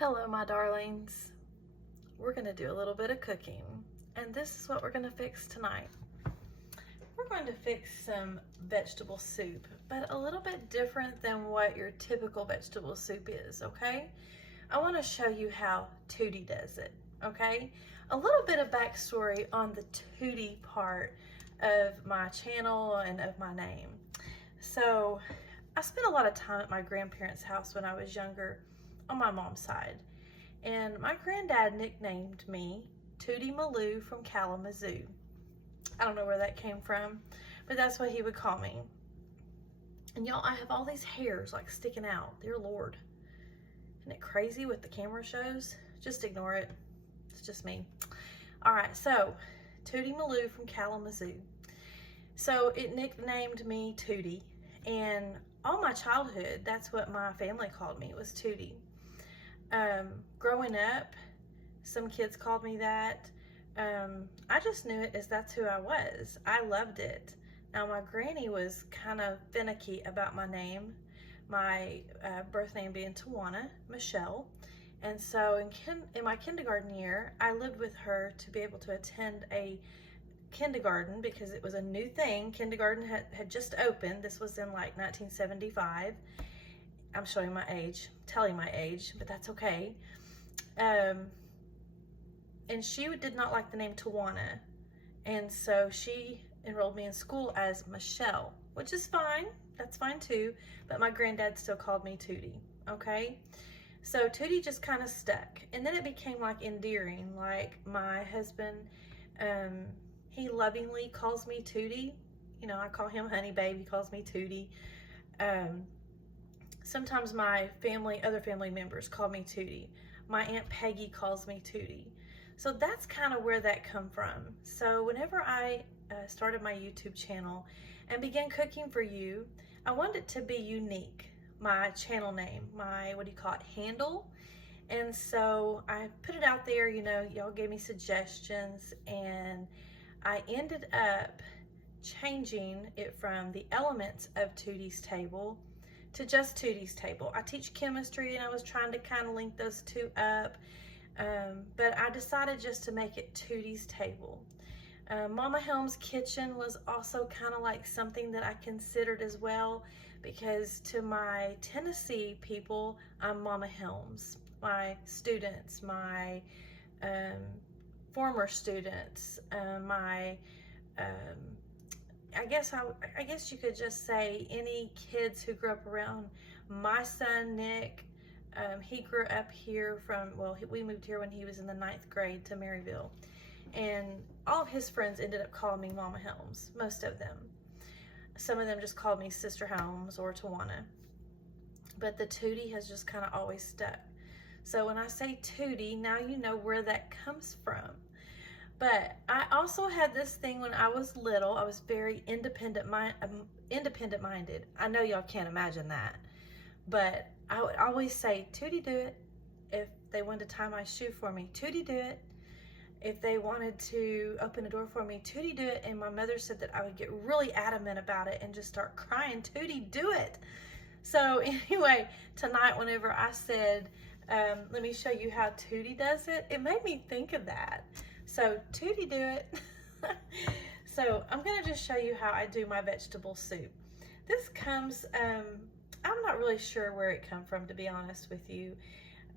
Hello, my darlings. We're gonna do a little bit of cooking, and this is what we're gonna fix tonight. We're going to fix some vegetable soup, but a little bit different than what your typical vegetable soup is, okay? I wanna show you how Tootie does it, okay? A little bit of backstory on the Tootie part of my channel and of my name. So, I spent a lot of time at my grandparents' house when I was younger on my mom's side. And my granddad nicknamed me Tootie Maloo from Kalamazoo. I don't know where that came from, but that's what he would call me. And y'all, I have all these hairs like sticking out. Dear Lord. Isn't it crazy what the camera shows? Just ignore it. It's just me. All right, so Tootie Maloo from Kalamazoo. So it nicknamed me Tootie, and all my childhood, that's what my family called me, was Tootie. Growing up, some kids called me that. I just knew it as that's who I was. I loved it. Now, my granny was kind of finicky about my name, my birth name being Tawana Michelle. And so in my kindergarten year, I lived with her to be able to attend a kindergarten because it was a new thing. Kindergarten had just opened. This was in like 1975. I'm showing my age, telling my age, but that's okay. And she did not like the name Tawana. And so she enrolled me in school as Michelle, which is fine. That's fine too. But my granddad still called me Tootie, okay? So Tootie just kind of stuck. And then it became like endearing. Like my husband, he lovingly calls me Tootie. You know, I call him Honey Babe. He calls me Tootie. Sometimes my family, other family members call me Tootie. My Aunt Peggy calls me Tootie. So that's kind of where that come from. So whenever I started my YouTube channel and began cooking for you, I wanted it to be unique. My channel name, my, handle. And so I put it out there, you know, y'all gave me suggestions, and I ended up changing it from the elements of Tootie's Table to just Tootie's Table. I teach chemistry, and I was trying to kind of link those two up, but I decided just to make it Tootie's Table. Mama Helm's Kitchen was also kind of like something that I considered as well, because to my Tennessee people, I'm Mama Helms. My students, my former students, I guess you could just say any kids who grew up around my son, Nick. He grew up here we moved here when he was in the 9th grade to Maryville. And all of his friends ended up calling me Mama Helms, most of them. Some of them just called me Sister Helms or Tawana. But the Tootie has just kind of always stuck. So when I say Tootie, now you know where that comes from. But I also had this thing when I was little. I was very independent-minded. I know y'all can't imagine that. But I would always say, Tootie, do it. If they wanted to tie my shoe for me, Tootie, do it. If they wanted to open a door for me, Tootie, do it. And my mother said that I would get really adamant about it and just start crying, Tootie, do it. So anyway, tonight whenever I said, let me show you how Tootie does it, it made me think of that. So Tootie, do it. So I'm gonna just show you how I do my vegetable soup. This comes, I'm not really sure where it come from, to be honest with you.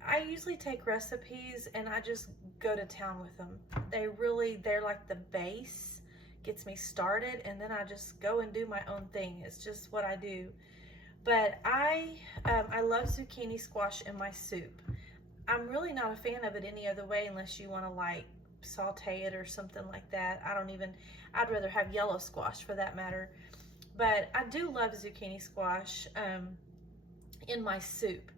I usually take recipes and I just go to town with them. They're like the base, gets me started, and then I just go and do my own thing. It's just what I do. But I love zucchini squash in my soup. I'm really not a fan of it any other way unless you want to like saute it or something like that. I'd rather have yellow squash for that matter. But I do love zucchini squash in my soup.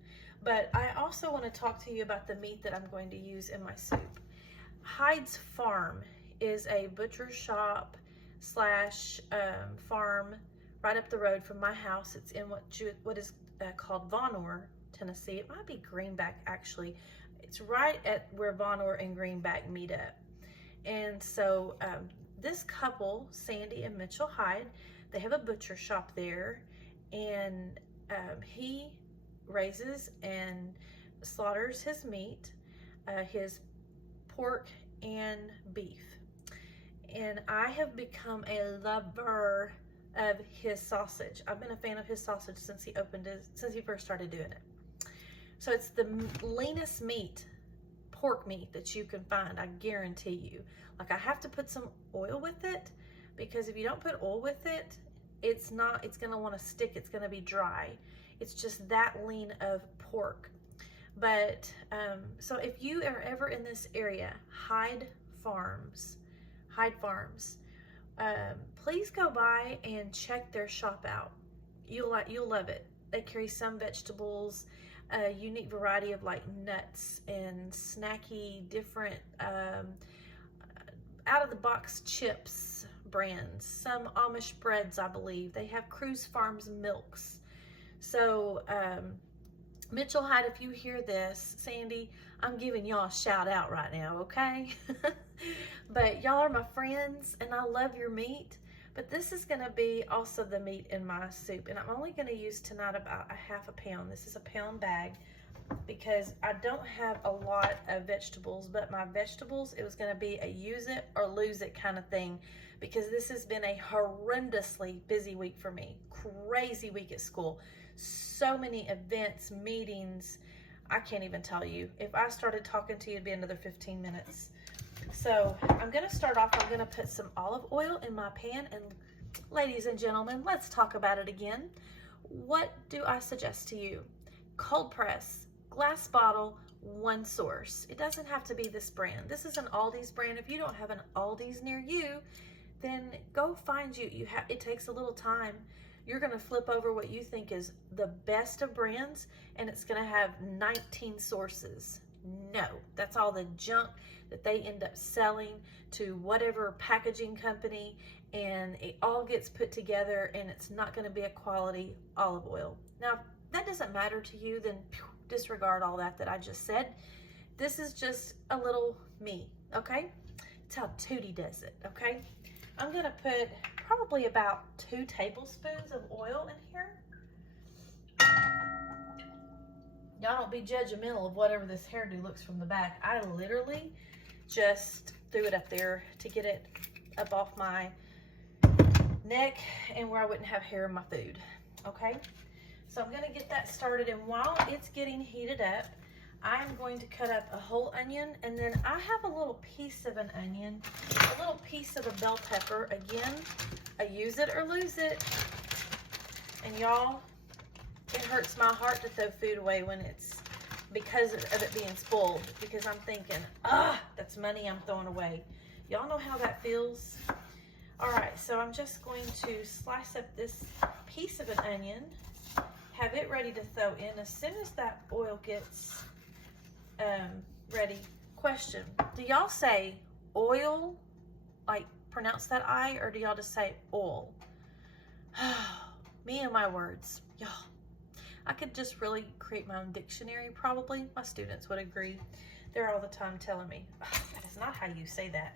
But I also want to talk to you about the meat that I'm going to use in my soup. Hyde's Farm is a butcher shop slash farm right up the road from my house. It's in what is called Vonore, Tennessee. It might be Greenback, actually. It's right at where Vonore and Greenback meet up. And so this couple, Sandy and Mitchell Hyde, they have a butcher shop there, and he raises and slaughters his meat, his pork and beef. And I have become a lover of his sausage. I've been a fan of his sausage since he first started doing it. So it's the leanest meat, pork meat, that you can find, I guarantee you. Like, I have to put some oil with it, because if you don't put oil with it, it's gonna want to stick, it's gonna be dry. It's just that lean of pork. But so if you are ever in this area, Hyde Farms, please go by and check their shop out. You'll love it. They carry some vegetables, a unique variety of like nuts and snacky different out of the box chips brands, some Amish breads, I believe. They have Cruise Farms milks. So Mitchell Hyde, if you hear this, Sandy, I'm giving y'all a shout out right now, okay? But y'all are my friends and I love your meat. But this is gonna be also the meat in my soup. And I'm only gonna use tonight about a half a pound. This is a pound bag because I don't have a lot of vegetables, but my vegetables, it was gonna be a use it or lose it kind of thing, because this has been a horrendously busy week for me. Crazy week at school. So many events, meetings, I can't even tell you. If I started talking to you, it'd be another 15 minutes. So I'm gonna start off, I'm gonna put some olive oil in my pan, and ladies and gentlemen, let's talk about it again. What do I suggest to you? Cold press, glass bottle, one source. It doesn't have to be this brand. This is an Aldi's brand. If you don't have an Aldi's near you, then go find you. It takes a little time. You're gonna flip over what you think is the best of brands, and it's gonna have 19 sources. No, that's all the junk that they end up selling to whatever packaging company, and it all gets put together, and it's not gonna be a quality olive oil. Now, if that doesn't matter to you, then disregard all that I just said. This is just a little me, okay? It's how Tootie does it, okay? I'm gonna put probably about 2 tablespoons of oil in here. Y'all don't be judgmental of whatever this hairdo looks from the back. I literally just threw it up there to get it up off my neck and where I wouldn't have hair in my food, okay? So I'm gonna get that started, and while it's getting heated up, I'm going to cut up a whole onion, and then I have a little piece of an onion, a little piece of a bell pepper. Again, I use it or lose it. And y'all, it hurts my heart to throw food away when it's because of it being spoiled, because I'm thinking, that's money I'm throwing away. Y'all know how that feels? All right, so I'm just going to slice up this piece of an onion, have it ready to throw in as soon as that oil gets ready. Question, do y'all say oil, like pronounce that I, or do y'all just say oil? Me and my words, y'all. I could just really create my own dictionary, probably. My students would agree. They're all the time telling me, that is not how you say that.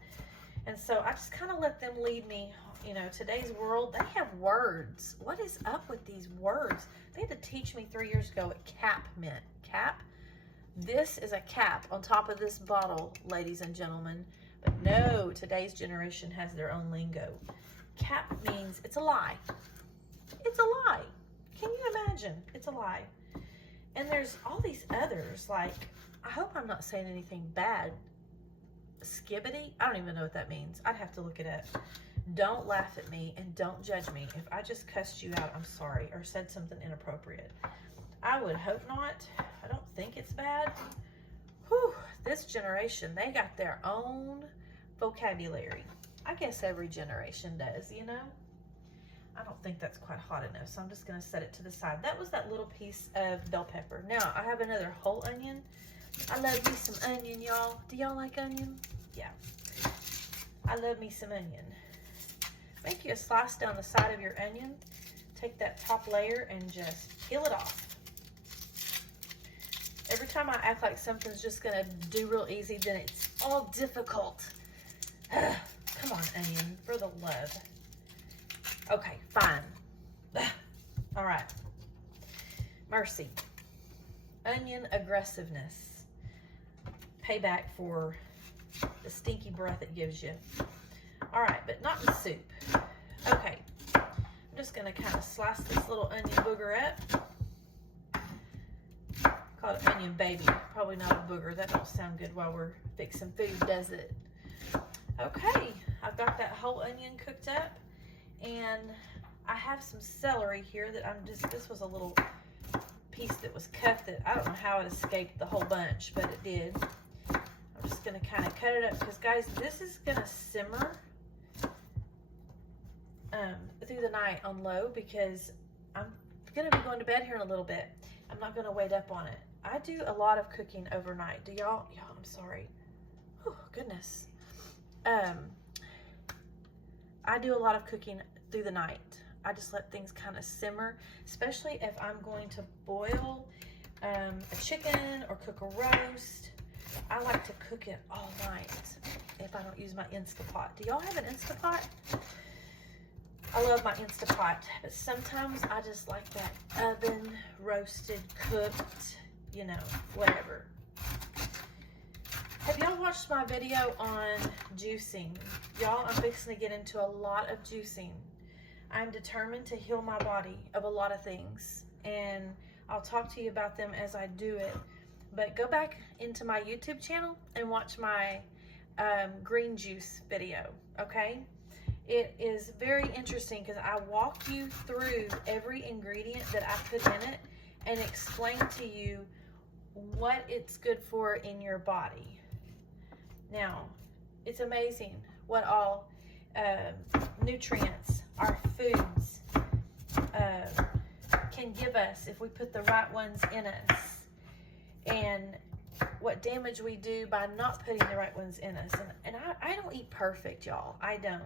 And so I just kind of let them lead me. You know, today's world, they have words. What is up with these words? They had to teach me 3 years ago what cap meant. Cap? This is a cap on top of this bottle, ladies and gentlemen. But no, today's generation has their own lingo. Cap means it's a lie. It's a lie. Can you imagine? It's a lie. And there's all these others, like, I hope I'm not saying anything bad. Skibbity? I don't even know what that means. I'd have to look it up. Don't laugh at me and don't judge me. If I just cussed you out, I'm sorry, or said something inappropriate. I would hope not. I don't think it's bad. Whew, this generation, they got their own vocabulary. I guess every generation does, you know? I don't think that's quite hot enough, so I'm just gonna set it to the side. That was that little piece of bell pepper. Now, I have another whole onion. I love me some onion, y'all. Do y'all like onion? Yeah. I love me some onion. Make you a slice down the side of your onion. Take that top layer and just peel it off. Every time I act like something's just gonna do real easy, then it's all difficult. Come on, onion, for the love. Okay, fine. All right. Mercy. onion aggressiveness. Payback for the stinky breath it gives you. All right, but not in soup. Okay, I'm just gonna kind of slice this little onion booger up. Call it onion baby, probably not a booger. That don't sound good while we're fixing food, does it? Okay, I've got that whole onion cooked up, and I have some celery here that this was a little piece that was cut that I don't know how it escaped the whole bunch, but it did. I'm just gonna kind of cut it up because, guys, this is gonna simmer through the night on low because I'm gonna be going to bed here in a little bit. I'm not gonna wait up on it. I do a lot of cooking overnight. Do y'all? I'm sorry. Oh, goodness. I do a lot of cooking through the night. I just let things kind of simmer, especially if I'm going to boil a chicken or cook a roast. I like to cook it all night if I don't use my Instapot. Do y'all have an Instapot? I love my Instapot, but sometimes I just like that oven roasted, cooked, you know, whatever. Have y'all watched my video on juicing? Y'all, I'm fixing to get into a lot of juicing. I'm determined to heal my body of a lot of things, and I'll talk to you about them as I do it. But go back into my YouTube channel and watch my green juice video, okay? It is very interesting because I walk you through every ingredient that I put in it and explain to you what it's good for in your body. Now, it's amazing what all nutrients our foods can give us if we put the right ones in us, and what damage we do by not putting the right ones in us. And I don't eat perfect, y'all. I don't.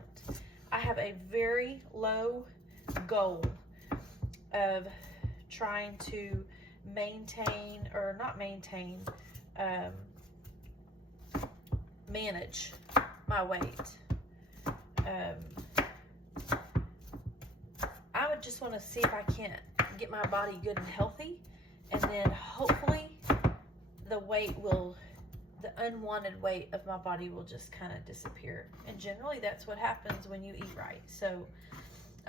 I have a very low goal of trying to maintain, or not maintain, manage my weight. I would just want to see if I can't get my body good and healthy, and then hopefully the unwanted weight of my body will just kind of disappear. And generally that's what happens when you eat right. So,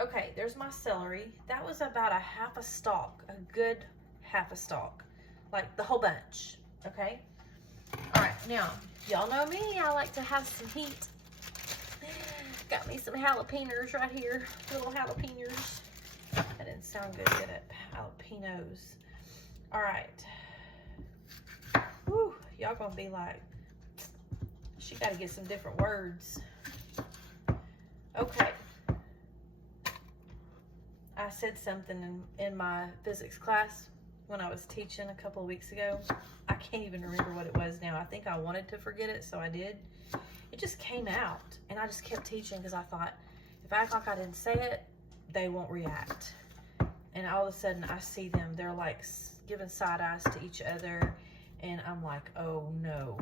okay, there's my celery. That was about a half a stalk, a good half a stalk, like the whole bunch, okay? All right, now, y'all know me, I like to have some heat. Got me some jalapenos right here, little jalapenos. That didn't sound good, did it? Jalapenos. All right. Whew, y'all gonna be like, she gotta get some different words. Okay. I said something in my physics class when I was teaching a couple of weeks ago. I can't even remember what it was now. I think I wanted to forget it, so I did. It just came out, and I just kept teaching because I thought, if I act like I didn't say it, they won't react. And all of a sudden, I see them. They're like giving side eyes to each other, and I'm like, oh no.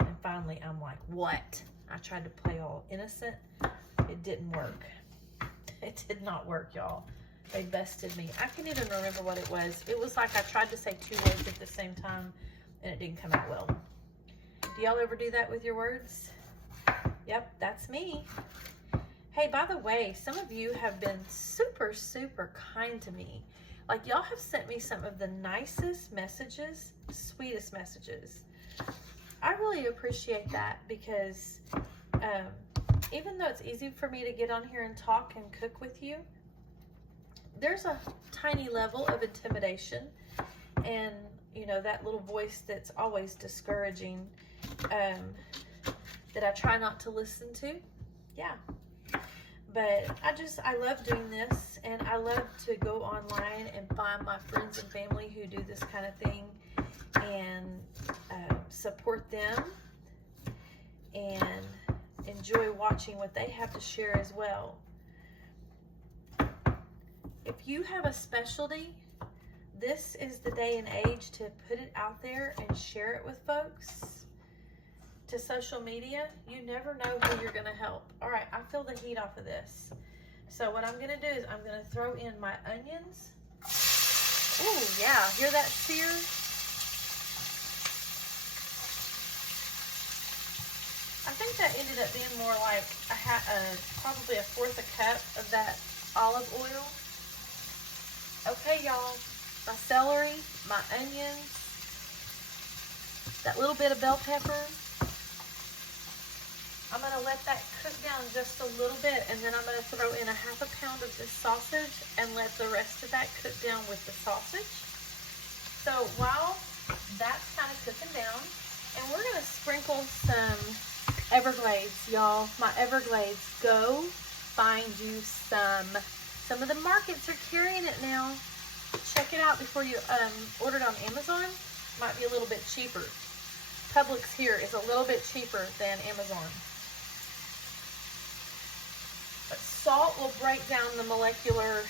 And finally, I'm like, what? I tried to play all innocent. It didn't work. It did not work, y'all. They bested me. I can't even remember what it was. It was like I tried to say two words at the same time, and it didn't come out well. Do y'all ever do that with your words? Yep, that's me. Hey, by the way, some of you have been super, super kind to me. Like, y'all have sent me some of the nicest messages, sweetest messages. I really appreciate that because even though it's easy for me to get on here and talk and cook with you, there's a tiny level of intimidation and, you know, that little voice that's always discouraging that I try not to listen to. Yeah. But I love doing this, and I love to go online and find my friends and family who do this kind of thing and support them and enjoy watching what they have to share as well. If you have a specialty, this is the day and age to put it out there and share it with folks. To social media, you never know who you're gonna help. All right, I feel the heat off of this. So what I'm gonna do is I'm gonna throw in my onions. Oh yeah, hear that sear? that ended up being more like probably a fourth a cup of that olive oil. Okay, y'all, my celery, my onions, that little bit of bell pepper. I'm going to let that cook down just a little bit, and then I'm going to throw in a half a pound of this sausage and let the rest of that cook down with the sausage. So while that's kind of cooking down, and we're going to sprinkle some Everglades, y'all. My Everglades, go find you some. Some of the markets are carrying it now. Check it out before you order it on Amazon. Might be a little bit cheaper. Publix here is a little bit cheaper than Amazon. But salt will break down the molecular,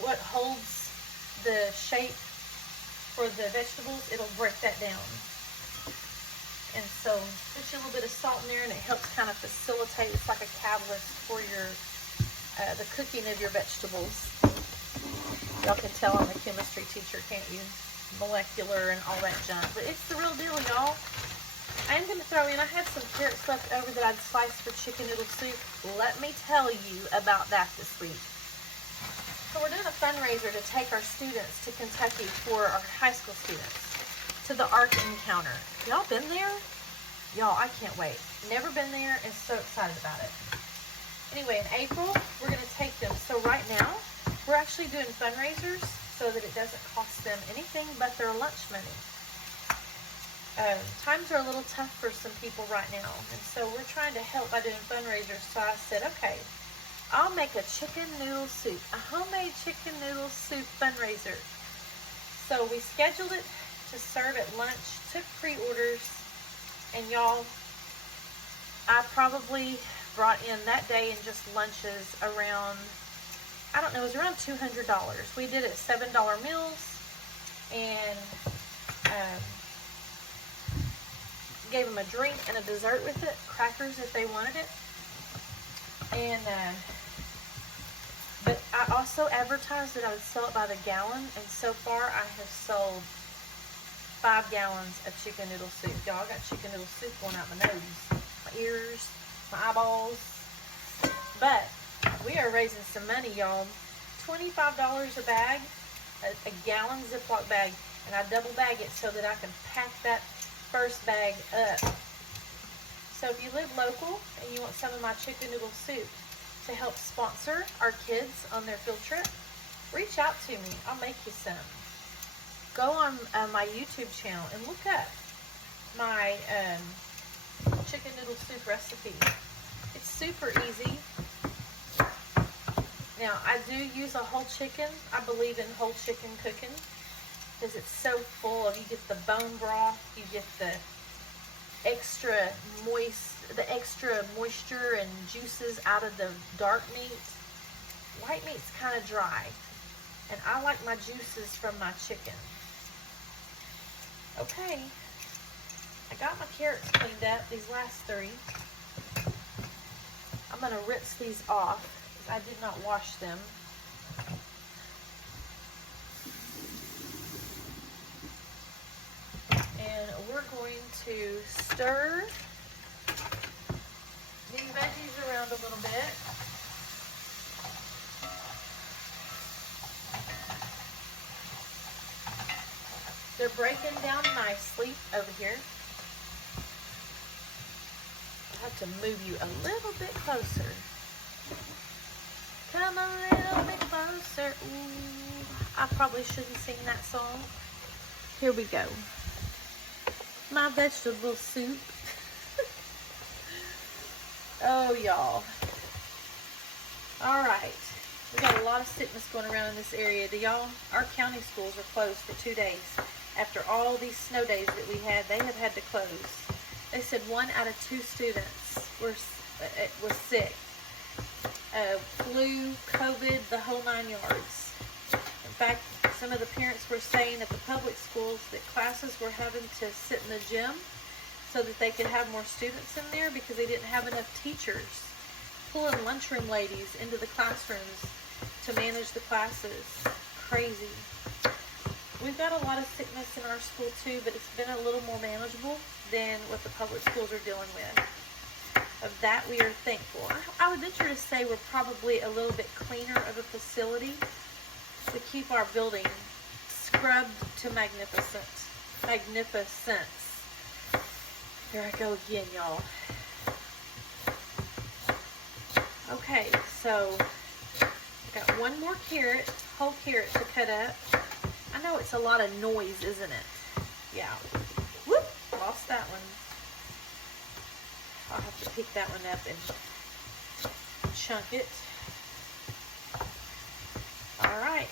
what holds the shape for the vegetables. It'll break that down. And so put a little bit of salt in there, and it helps kind of facilitate. It's like a catalyst for your the cooking of your vegetables. Y'all can tell I'm a chemistry teacher, can't you? Molecular and all that junk. But it's the real deal, y'all. I'm going to throw in, I had some carrots left over that I'd sliced for chicken noodle soup. Let me tell you about that this week. So we're doing a fundraiser to take our students to Kentucky for our high school students to the Ark Encounter. Y'all been there? Y'all, I can't wait. Never been there and so excited about it. Anyway, in April, we're going to take them. So right now, we're actually doing fundraisers so that it doesn't cost them anything but their lunch money. Times are a little tough for some people right now, and so we're trying to help by doing fundraisers. So I said, okay, I'll make a chicken noodle soup, a homemade chicken noodle soup fundraiser. So we scheduled it to serve at lunch, took pre-orders, and y'all, I probably brought in that day in just lunches around, I don't know, it was around $200. We did it $7 meals, and gave them a drink and a dessert with it, crackers if they wanted it. And but I also advertised that I would sell it by the gallon, and so far I have sold 5 gallons of chicken noodle soup. Y'all, got chicken noodle soup going out my nose, my ears, my eyeballs. But we are raising some money, y'all. $25 a bag, a gallon Ziploc bag, and I double bag it so that I can pack that first bag up. So if you live local and you want some of my chicken noodle soup to help sponsor our kids on their field trip, reach out to me. I'll make you some. Go on my YouTube channel and look up my chicken noodle soup recipe. It's super easy. Now, I do use a whole chicken. I believe in whole chicken cooking because it's so full of, you get the bone broth, you get the extra moisture and juices out of the dark meats. White meat's kind of dry, and I like my juices from my chicken. Okay, I got my carrots cleaned up, these last 3. I'm going to rinse these off because I did not wash them. And we're going to stir these veggies around a little bit. They're breaking down nicely over here. I have to move you a little bit closer. Come a little bit closer. Ooh, I probably shouldn't sing that song. Here we go. My vegetable soup. Oh, y'all. All right. We got a lot of sickness going around in this area. Our county schools are closed for 2 days. After all these snow days that we had, they have had to close. They said 1 out of 2 students was sick. Flu, COVID, the whole 9 yards. In fact, some of the parents were saying at the public schools that classes were having to sit in the gym so that they could have more students in there because they didn't have enough teachers. Pulling lunchroom ladies into the classrooms to manage the classes. Crazy. We we've got a lot of sickness in our school too, but it's been a little more manageable than what the public schools are dealing with. Of that, we are thankful. I would venture to say we're probably a little bit cleaner of a facility to keep our building scrubbed to magnificence. There I go again, y'all. Okay, so I've got one more carrot, whole carrot to cut up. I know it's a lot of noise, isn't it? Yeah. Whoop, lost that one. I'll have to pick that one up and chunk it. All right.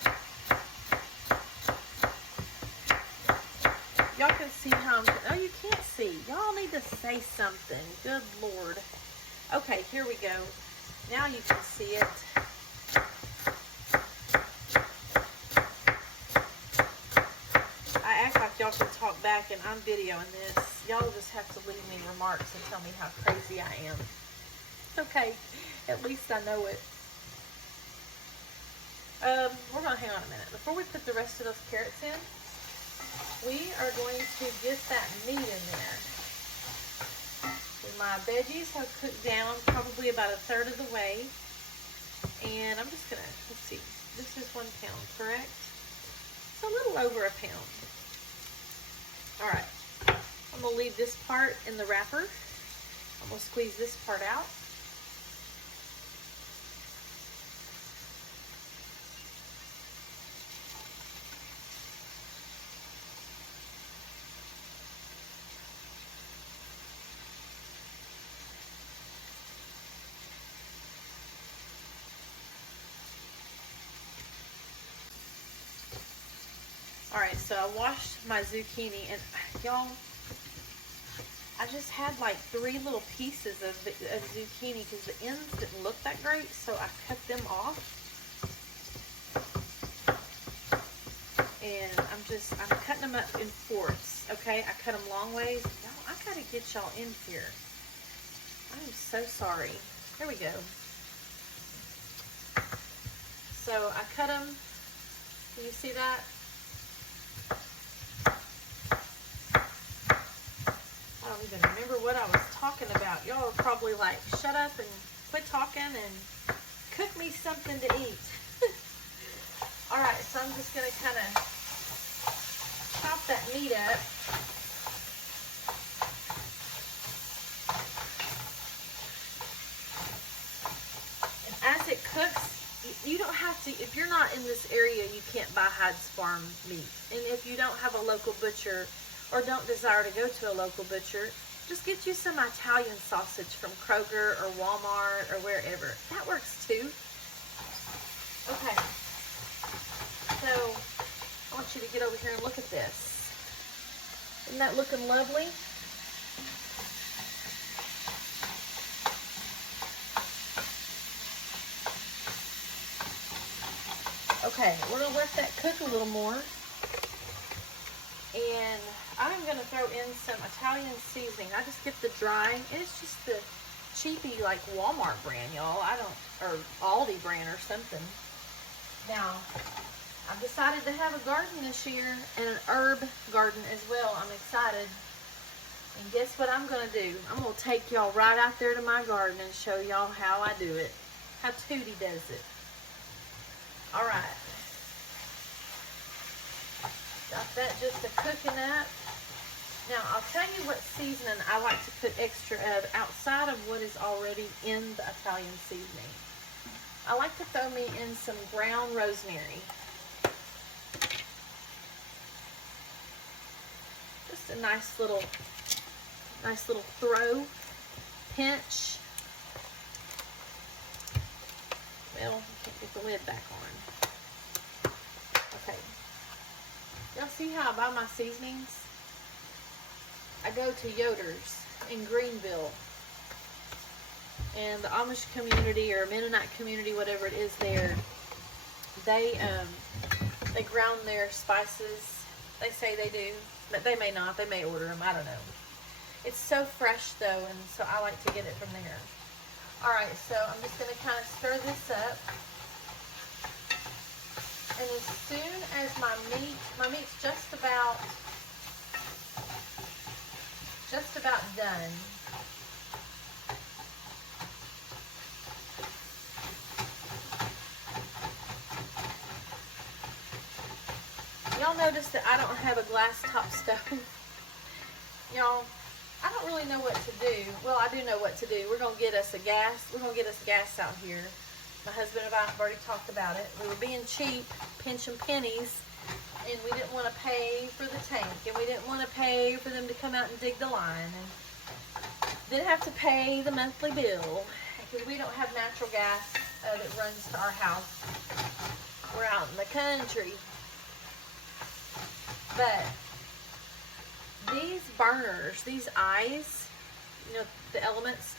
Y'all can see how I'm, oh, you can't see. Y'all need to say something. Good Lord. Okay, here we go. Now you can see it. I act like y'all can talk back and I'm videoing this. Y'all just have to leave me remarks and tell me how crazy I am. It's okay. At least I know it. We're going to hang on a minute. Before we put the rest of those carrots in, we are going to get that meat in there. My veggies have cooked down probably about a third of the way. And I'm just going to, let's see, this is 1 pound, correct? It's a little over a pound. All right, I'm going to leave this part in the wrapper. I'm going to squeeze this part out. Alright, so I washed my zucchini, and y'all, I just had like 3 little pieces of zucchini because the ends didn't look that great, so I cut them off. And I'm cutting them up in fourths, okay? I cut them long ways. Y'all, I gotta get y'all in here. I am so sorry. There we go. So I cut them. Can you see that? I don't even remember what I was talking about. Y'all are probably like, shut up and quit talking and cook me something to eat. Alright, so I'm just going to kind of chop that meat up. And as it cooks, you don't have to, if you're not in this area, you can't buy Hyde's Farm meat. And if you don't have a local butcher or don't desire to go to a local butcher, just get you some Italian sausage from Kroger or Walmart or wherever. That works too. Okay. So, I want you to get over here and look at this. Isn't that looking lovely? Okay, we're going to let that cook a little more. And I'm going to throw in some Italian seasoning. I just get the dry, and it's just the cheapy, like Walmart brand, y'all. Or Aldi brand or something. Now, I've decided to have a garden this year, and an herb garden as well. I'm excited. And guess what I'm going to do? I'm going to take y'all right out there to my garden and show y'all how I do it. How Tootie does it. Alright. Got that just a cooking up. Now, I'll tell you what seasoning I like to put extra of outside of what is already in the Italian seasoning. I like to throw me in some ground rosemary. Just a nice little throw, pinch. Well, can't get the lid back on. Okay. Y'all see how I buy my seasonings? I go to Yoder's in Greenville. And the Amish community or Mennonite community, whatever it is there, they ground their spices. They say they do, but they may not. They may order them. I don't know. It's so fresh though, and so I like to get it from there. Alright, so I'm just going to kind of stir this up. And as soon as my meat's just just about done. Y'all notice that I don't have a glass top stove? Y'all, I don't really know what to do. Well, I do know what to do. We're going to get us a gas. We're going to get us gas out here. My husband and I have already talked about it. We were being cheap, pinching pennies, and we didn't want to pay for the tank, and we didn't want to pay for them to come out and dig the line, and didn't have to pay the monthly bill, because we don't have natural gas that runs to our house. We're out in the country. But these burners, these eyes, you know, the elements,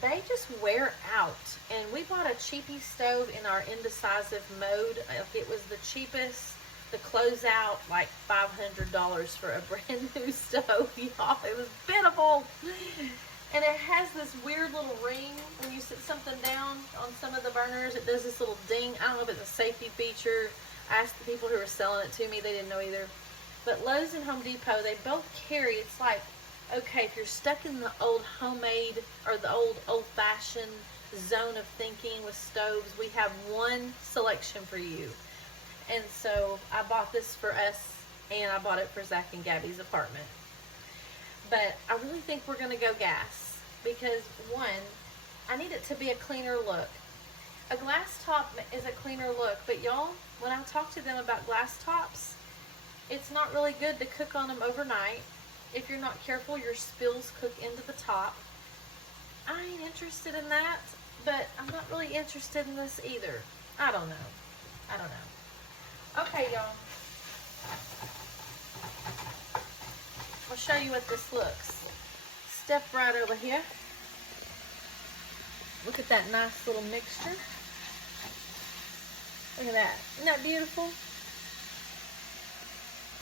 they just wear out. And we bought a cheapy stove in our indecisive mode. It was the cheapest, the closeout, like $500 for a brand new stove, y'all. It was pitiful. And it has this weird little ring when you sit something down on some of the burners. It does this little ding. I don't know if it's a safety feature. I asked the people who were selling it to me. They didn't know either. But Lowe's and Home Depot, they both carry, it's like, okay, if you're stuck in the old homemade or the old old-fashioned zone of thinking with stoves, we have one selection for you. And so I bought this for us, and I bought it for Zach and Gabby's apartment. But I really think we're going to go gas because, one, I need it to be a cleaner look. A glass top is a cleaner look, but y'all, when I talk to them about glass tops, it's not really good to cook on them overnight. If you're not careful, your spills cook into the top. I ain't interested in that, but I'm not really interested in this either. I don't know. Okay, y'all. I'll show you what this looks. Step right over here. Look at that nice little mixture. Look at that. Isn't that beautiful?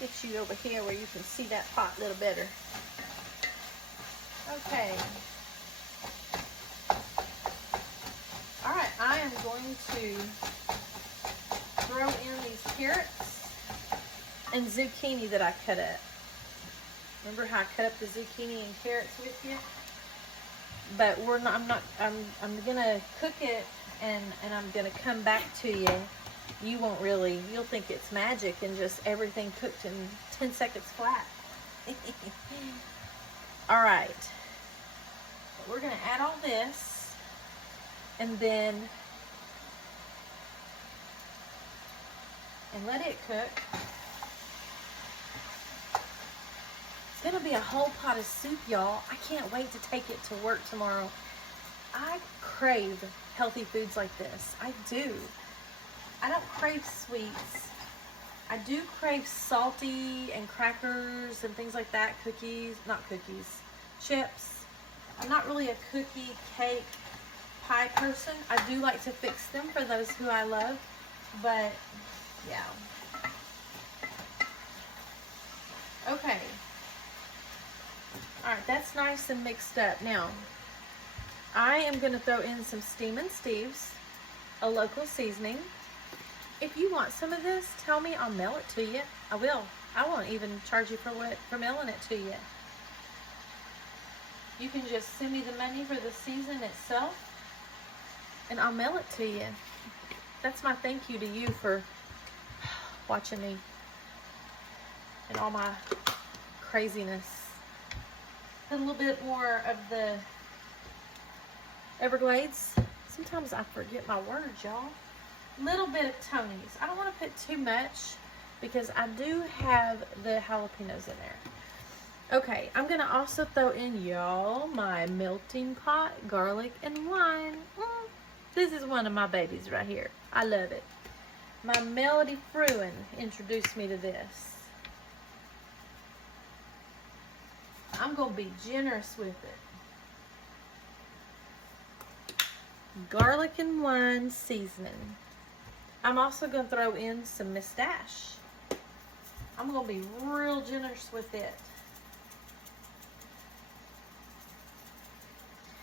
Get you over here where you can see that pot a little better. Okay. Alright, I am going to throw in these carrots and zucchini that I cut up. Remember how I cut up the zucchini and carrots with you? But I'm gonna cook it and I'm gonna come back to you. You won't really, you'll think it's magic and just everything cooked in 10 seconds flat. All right, we're gonna add all this and let it cook. It's gonna be a whole pot of soup, y'all. I can't wait to take it to work tomorrow. I crave healthy foods like this. I do. I don't crave sweets. I do crave salty and crackers and things like that. Cookies, not cookies, chips. I'm not really a cookie, cake, pie person. I do like to fix them for those who I love, but yeah. Okay. All right, that's nice and mixed up. Now, I am going to throw in some Steamin' Steve's, a local seasoning. If you want some of this, tell me, I'll mail it to you. I will. I won't even charge you for mailing it to you. You can just send me the money for the season itself, and I'll mail it to you. That's my thank you to you for watching me and all my craziness. A little bit more of the Everglades. Sometimes I forget my words, y'all. Little bit of Tony's. I don't want to put too much because I do have the jalapenos in there. Okay, I'm going to also throw in, y'all, my melting pot, garlic, and wine. This is one of my babies right here. I love it. My Melody Fruin introduced me to this. I'm going to be generous with it. Garlic and wine seasoning. I'm also going to throw in some mustache. I'm going to be real generous with it.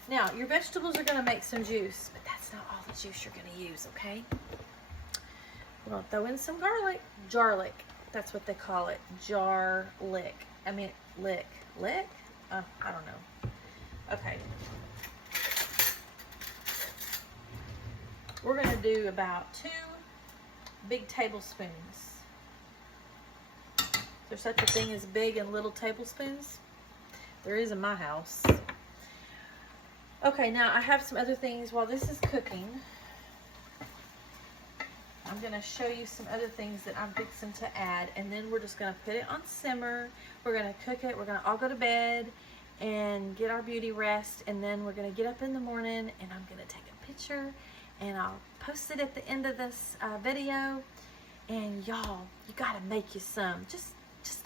Now, your vegetables are going to make some juice, but that's not all the juice you're going to use, okay? We're going to throw in some garlic. Jarlic. That's what they call it, jar lick. I mean, lick. I don't know. Okay. We're gonna do about 2 big tablespoons. There's such a thing as big and little tablespoons. There is in my house. Okay, now I have some other things while this is cooking. I'm gonna show you some other things that I'm fixing to add, and then we're just gonna put it on simmer. We're gonna cook it. We're gonna all go to bed and get our beauty rest, and then we're gonna get up in the morning and I'm gonna take a picture and I'll post it at the end of this video. And y'all, you gotta make you some. Just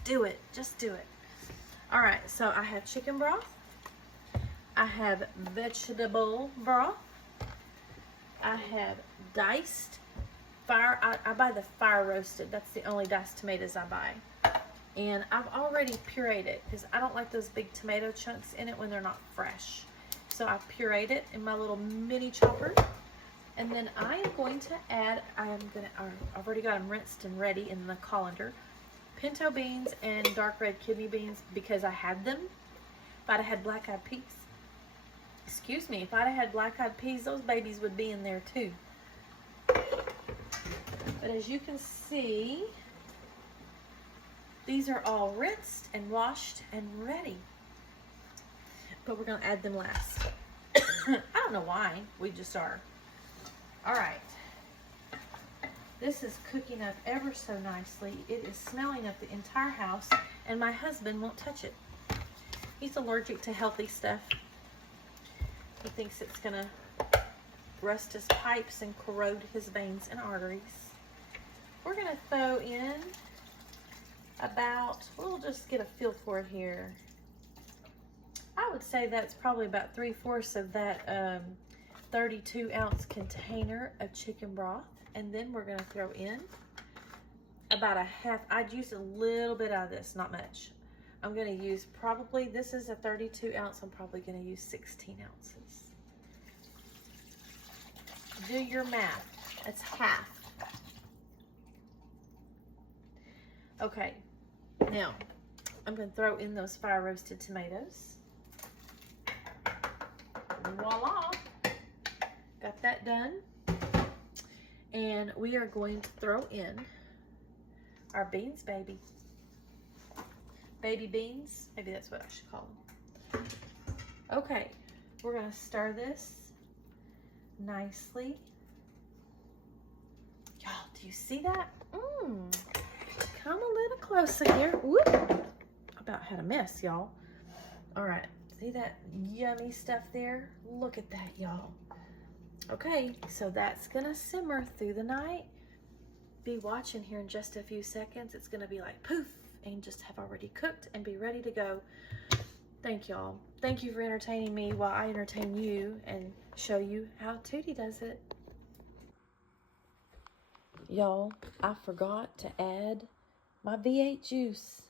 do it. Just do it. All right, so I have chicken broth. I have vegetable broth. I have diced fire. I buy the fire roasted. That's the only diced tomatoes I buy. And I've already pureed it because I don't like those big tomato chunks in it when they're not fresh. So I pureed it in my little mini chopper. And then I am going to add, I've already got them rinsed and ready in the colander, pinto beans and dark red kidney beans because I had them. If I'd have had black-eyed peas, excuse me, if I'd have had black-eyed peas, those babies would be in there too. But as you can see, these are all rinsed and washed and ready. But we're gonna add them last. I don't know why, we just are. All right, this is cooking up ever so nicely. It is smelling up the entire house, and my husband won't touch it. He's allergic to healthy stuff. He thinks it's gonna rust his pipes and corrode his veins and arteries. We're gonna throw in about, we'll just get a feel for it here. I would say that's probably about 3/4 of that 32-ounce container of chicken broth. And then we're gonna throw in about a half, I'd use a little bit out of this, not much. I'm gonna use probably, this is a 32-ounce, I'm probably gonna use 16 ounces. Do your math, it's half. Okay, now I'm gonna throw in those fire roasted tomatoes. Voila, got that done. And we are going to throw in our beans, baby beans, maybe that's what I should call them. Okay, we're gonna stir this nicely. Y'all, do you see that? Come a little closer here. Whoop. About had a mess, y'all. All right, see that yummy stuff there? Look at that, y'all. Okay, so that's gonna simmer through the night. Be watching here in just a few seconds. It's gonna be like poof and just have already cooked and be ready to go. Thank y'all. Thank you for entertaining me while I entertain you and show you how Tootie does it. Y'all, I forgot to add my V8 juice.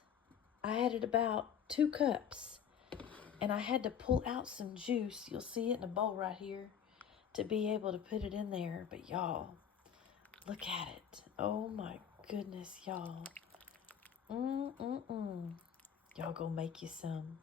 I added about 2 cups and I had to pull out some juice. You'll see it in a bowl right here to be able to put it in there. But y'all, look at it. Oh my goodness, y'all. Y'all go make you some.